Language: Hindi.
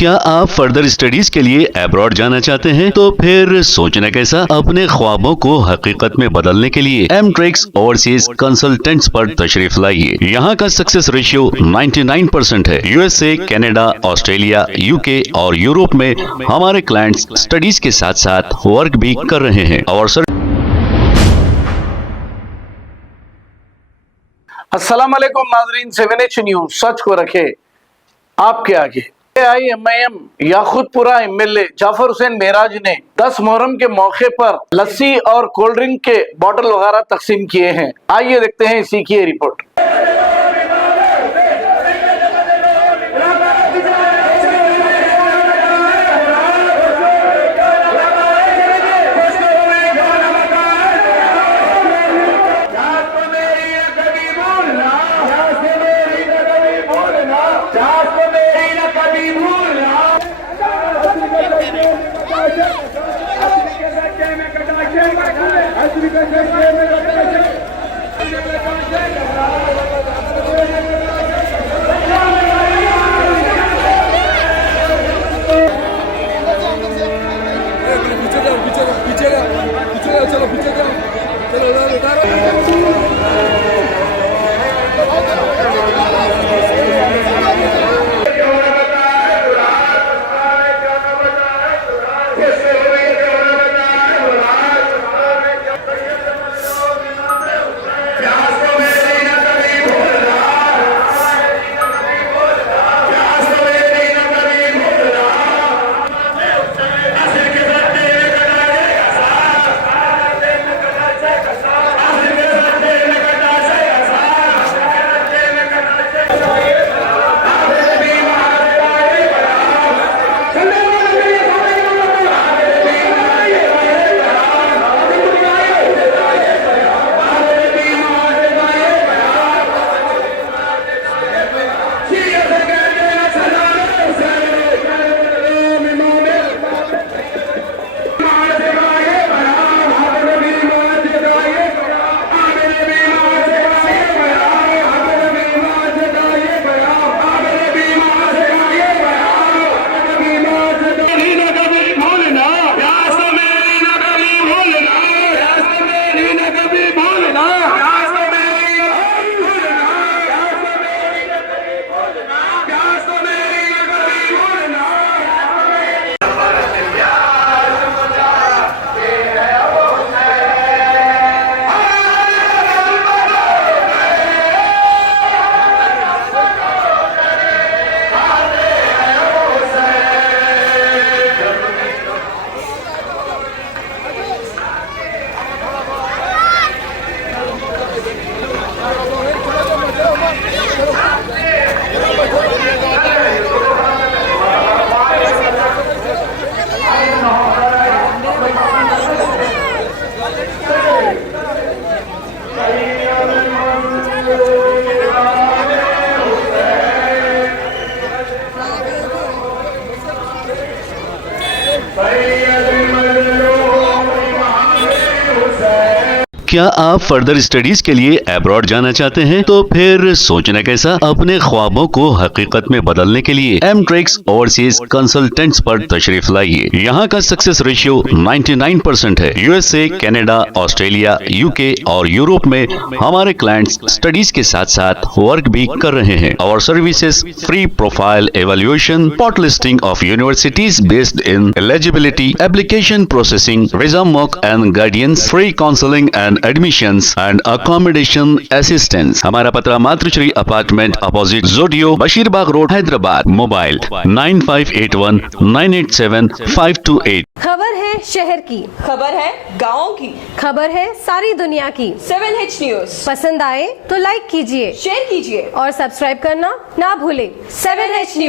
क्या आप फर्दर स्टडीज के लिए अब्रॉड जाना चाहते हैं? तो फिर सोचना कैसा, अपने ख्वाबों को हकीकत में बदलने के लिए एमट्रिक्स ओवरसीज कंसल्टेंट्स पर तशरीफ लाइए। यहाँ का सक्सेस रेशियो 99% है। यूएसए, कनाडा, ऑस्ट्रेलिया, यूके और यूरोप में हमारे क्लाइंट्स स्टडीज के साथ साथ वर्क भी कर रहे हैं और अस्सलाम वालेकुम नाजरीन, 7H न्यूज सच को रखे आपके आगे। AIMIM याखुतपुरा MLA जाफर हुसैन मेराज ने 10 मुहर्रम के मौके पर लस्सी और कोल्ड ड्रिंक के बॉटल वगैरह तकसीम किए हैं। आइए देखते हैं इसी की रिपोर्ट। क्या आप फर्दर स्टडीज के लिए अब्रॉड जाना चाहते हैं? तो फिर सोचना कैसा, अपने ख्वाबों को हकीकत में बदलने के लिए एमट्रिक्स ओवरसीज कंसल्टेंट्स पर तशरीफ लाइए। यहाँ का सक्सेस रेशियो 99% है। यूएसए, कनाडा, ऑस्ट्रेलिया, यूके और यूरोप में हमारे क्लाइंट्स स्टडीज के साथ साथ वर्क भी कर रहे हैं और services free profile evaluation, spot listing of universities based in eligibility, application processing, visa mock and guidance, free counselling and admissions and accommodation assistance. हमारा पता Matrushri apartment opposite जोडियो, Basheerbagh road, Hyderabad. Mobile 9581987528। खबर है शहर की, खबर है गाँव की, खबर है सारी दुनिया की। 7H न्यूज पसंद आए तो लाइक कीजिए, शेयर कीजिए और सब्सक्राइब करना ना भूले। 7H news.